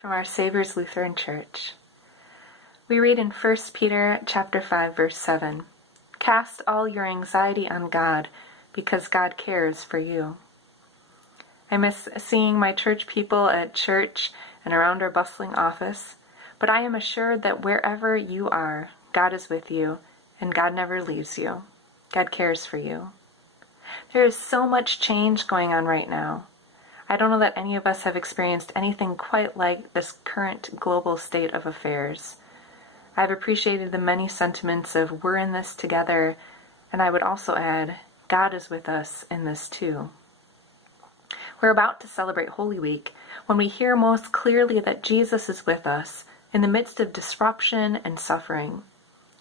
From our Savior's Lutheran Church. We read in 1 Peter chapter 5, verse 7, "Cast all your anxiety on God, because God cares for you." I miss seeing my church people at church and around our bustling office, but I am assured that wherever you are, God is with you, and God never leaves you. God cares for you. There is so much change going on right now. I don't know that any of us have experienced anything quite like this current global state of affairs. I've appreciated the many sentiments of "we're in this together," and I would also add, God is with us in this too. We're about to celebrate Holy Week when we hear most clearly that Jesus is with us in the midst of disruption and suffering.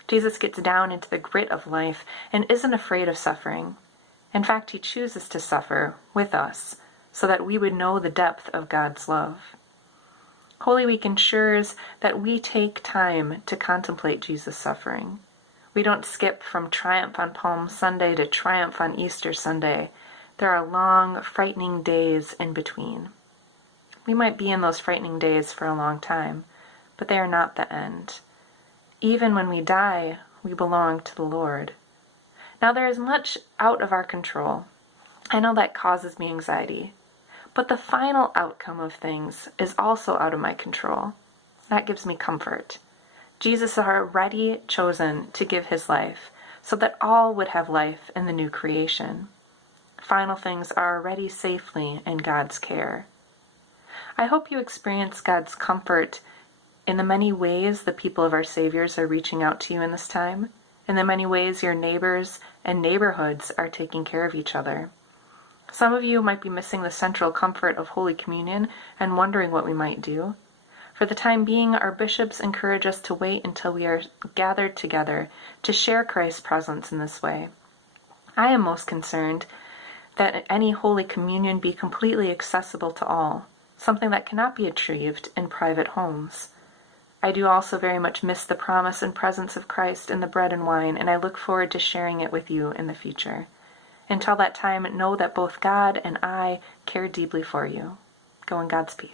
Jesus gets down into the grit of life and isn't afraid of suffering. In fact, he chooses to suffer with us, so that we would know the depth of God's love. Holy Week ensures that we take time to contemplate Jesus' suffering. We don't skip from triumph on Palm Sunday to triumph on Easter Sunday. There are long, frightening days in between. We might be in those frightening days for a long time, but they are not the end. Even when we die, we belong to the Lord. Now, there is much out of our control. I know that causes me anxiety. But the final outcome of things is also out of my control. That gives me comfort. Jesus has already chosen to give his life so that all would have life in the new creation. Final things are already safely in God's care. I hope you experience God's comfort in the many ways the people of our Saviors are reaching out to you in this time, in the many ways your neighbors and neighborhoods are taking care of each other. Some of you might be missing the central comfort of Holy Communion and wondering what we might do. For the time being, our bishops encourage us to wait until we are gathered together to share Christ's presence in this way. I am most concerned that any Holy Communion be completely accessible to all, something that cannot be achieved in private homes. I do also very much miss the promise and presence of Christ in the bread and wine, and I look forward to sharing it with you in the future. Until that time, know that both God and I care deeply for you. Go in God's peace.